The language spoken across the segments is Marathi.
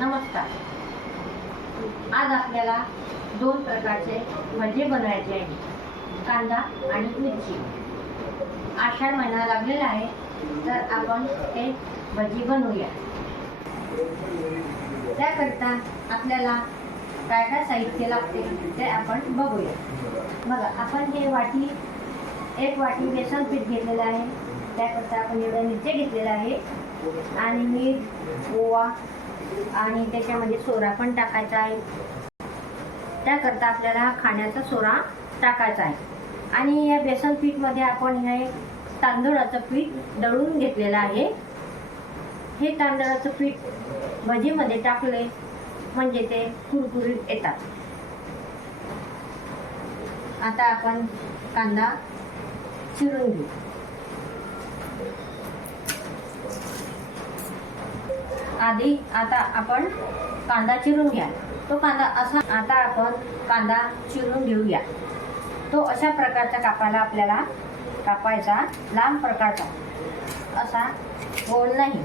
नमस्कार. आज आपल्याला दोन प्रकारचे भजे बनवायचे आहे कांदा आणि मिरची. आषाढ महिना लागलेला आहे तर आपण ते भजी बनवूया. त्याकरता आपल्याला काय काय साहित्य लागते ते आपण बघूया. बघा आपण हे वाटी एक वाटी बेसन पीठ घेतलेलं आहे. त्याकरता आपण एवढं मिरच्या घेतलेलं आहे. आणि मीठ ओवा आणि त्याच्यामध्ये सोरा पण टाकायचा आहे. त्याकरता आपल्याला हा खाण्याचा सोरा टाकायचा आहे. आणि या बेसन पीठमध्ये आपण हे तांदूळाचं पीठ दळून घेतलेलं आहे. हे तांदळाचं पीठ भजीमध्ये टाकले म्हणजे ते कुरकुरीत येतात. आता आपण कांदा चिरून घेऊ. आधी आता आपण कांदा चिरून घ्या. तो कांदा असा आता आपण कांदा चिरून घेऊया. तो अशा प्रकारचा कापायला आपल्याला कापायचा लांब प्रकारचा. असा गोल नाही.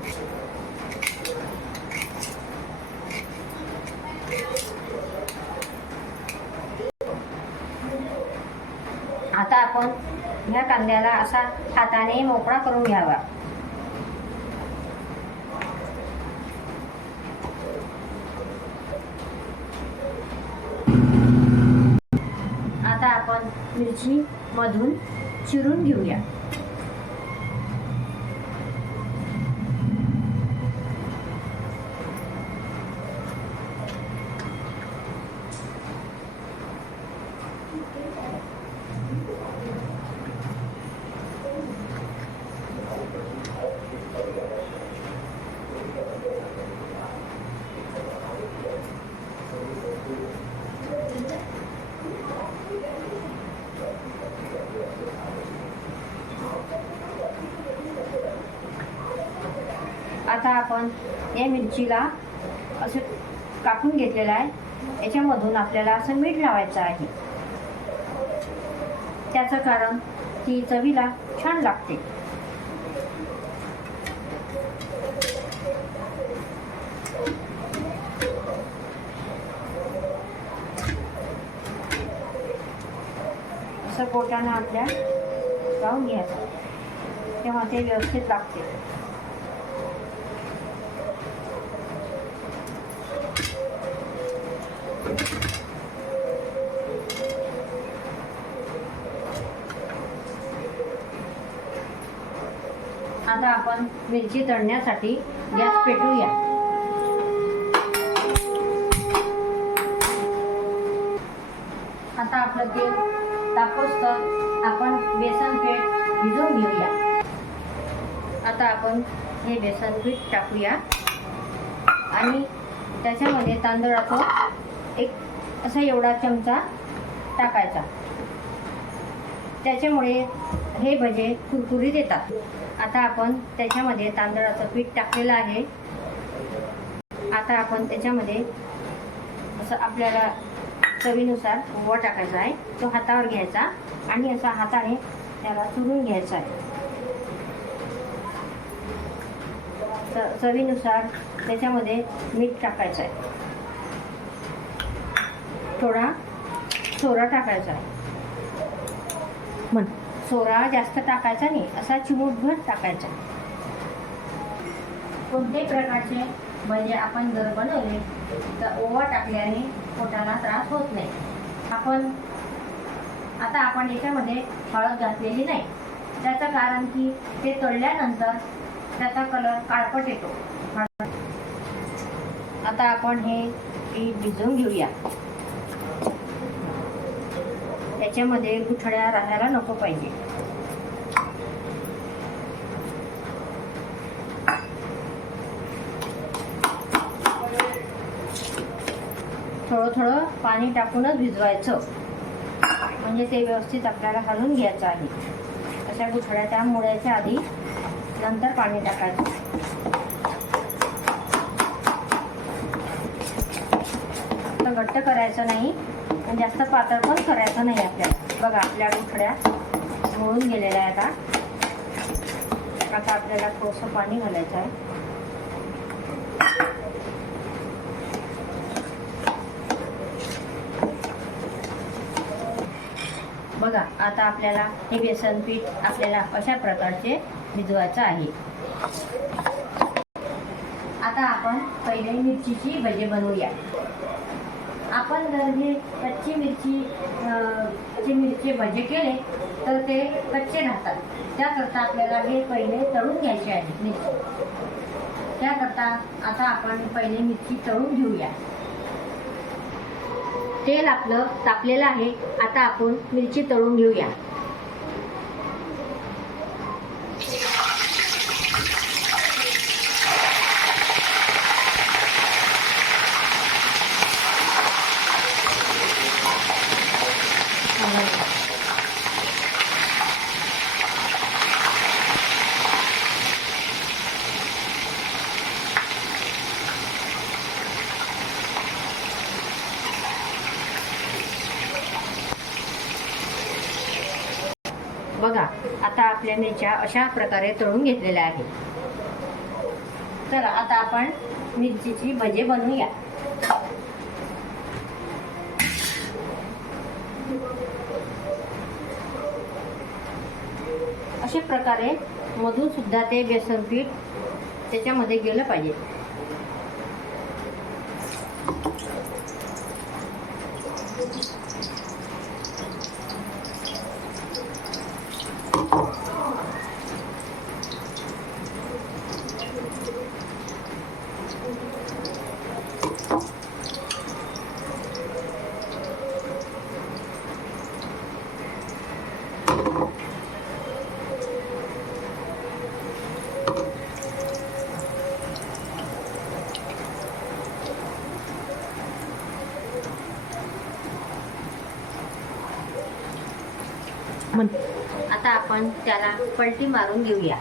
आता आपण ह्या कांद्याला असा हाताने मोकळा करून घ्यावा आता आपण मिरची मधून चिरून घेऊया. आता आपण या मिरचीला असं कापून घेतलेलं आहे. याच्यामधून आपल्याला असं मीठ लावायचं आहे. त्याचं कारण ती चवीला छान लागते. असं पोटानं आपल्या लावून घ्यायचं. तेव्हा ते व्यवस्थित लागते आता आपण मिरची तळण्यासाठी गॅस पेटवूया. आता आपलं तेल तापस तर आपण बेसन पीठ भिजवून घेऊया. आता आपण हे बेसन पीठ टाकूया. आणि त्याच्यामध्ये तांदळाचं एक असा एवढा चमचा टाकायचा. त्याच्यामुळे हे भजे कुरकुरीत येतात. आता आपण त्याच्यामध्ये तांदळाचं पीठ टाकलेलं आहे. आता आपण त्याच्यामध्ये असं आपल्याला चवीनुसार ओवा टाकायचा आहे. तो हातावर घ्यायचा आणि असा हाताने त्याला चुरून घ्यायचा आहे. चवीनुसार त्याच्यामध्ये मीठ टाकायचं आहे. थोडा सोरा टाकायचा आहे. म्हण. सोडा जास्त टाकायचा नाही असा चिमूटभर टाकायचा. कोणत्याही प्रकारचे? म्हणजे आपण जर बनवले तर ओवा टाकल्याने पोटाला त्रास होत नाही. आपण आता आपण याच्यामध्ये हळद घातलेली नाही. त्याचं कारण की ते तळल्यानंतर त्याचा कलर काळपट येतो. आता आपण हे पीठ भिजवून घेऊया. त्याच्यामध्ये गुठळ्या राहायला नको पाहिजे. थोडं थोडं पाणी टाकूनच भिजवायचं. म्हणजे ते व्यवस्थित आपल्याला घालून घ्यायचं आहे. अशा गुठळ्या त्या मोडायच्या आधी नंतर पाणी टाकायचं. घट्ट करायचं नाही. पण जास्त पातळ पण करायचं नाही आपल्याला. बघा आपल्या गुठड्या मोळून गेलेल्या आहेत आता आता आपल्याला थोडंसं पाणी घालायचं आहे. बघा आता आपल्याला हे बेसन पीठ आपल्याला अशा प्रकारचे भिजवायचं आहे. आता आपण पहिले मिरचीची भजे बनवूया. आपण जर हे कच्ची मिरची कच्ची मिरची भजे केले तर ते कच्चे राहतात. त्याकरता आपल्याला हे पहिले तळून घ्यायचे आहे मिरची. त्याकरता आता आपण पहिले मिरची तळून घेऊया. तेल आपलं तापलेलं आहे आता आपण मिरची तळून घेऊया. बघा आता आपल्या मिरच्या अशा प्रकारे तळून घेतलेल्या आहेत. तर आता आपण मिरचीची भजे बनवूया. अशा प्रकारे मधून सुद्धा ते बेसन पीठ त्याच्यामध्ये गेलं पाहिजे. म्हण आता आपण त्याला पलटी मारून घेऊया.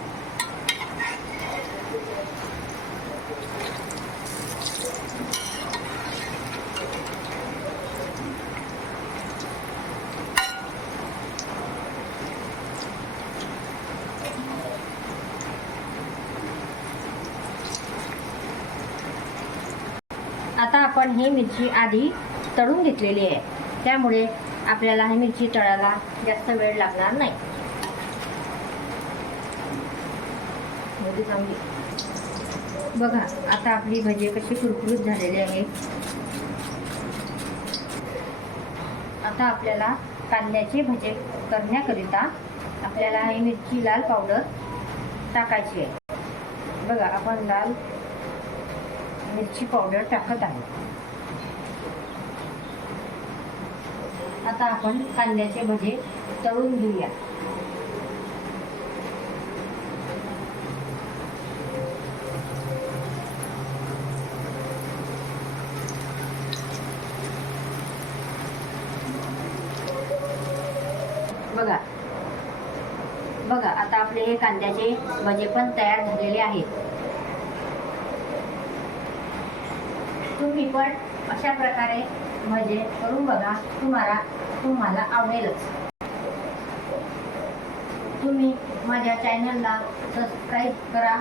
आता आपण ही मिरची आधी तळून घेतलेली आहे. त्यामुळे आपल्याला हे मिरची तळायला जास्त वेळ लागणार नाही. चांगली बघा आता आपली भजी कशी कुरकुरीत झालेली आहे. आता आपल्याला कांद्याचे भजे करण्याकरिता आपल्याला हे मिरची लाल पावडर टाकायची आहे. बघा आपण लाल मिरची पावडर टाकत आहे आता आपण कांद्याचे भजे तळून घेऊया. बघा. बघा आता आपले हे कांद्याचे भजे पण तयार झालेले आहेत. तुम्ही पण अशा प्रकारे म्हणजे करून बघा तुम्हाला तुम्हाला आवडेलच. तुम्ही माझ्या चॅनलला सबस्क्राईब करा.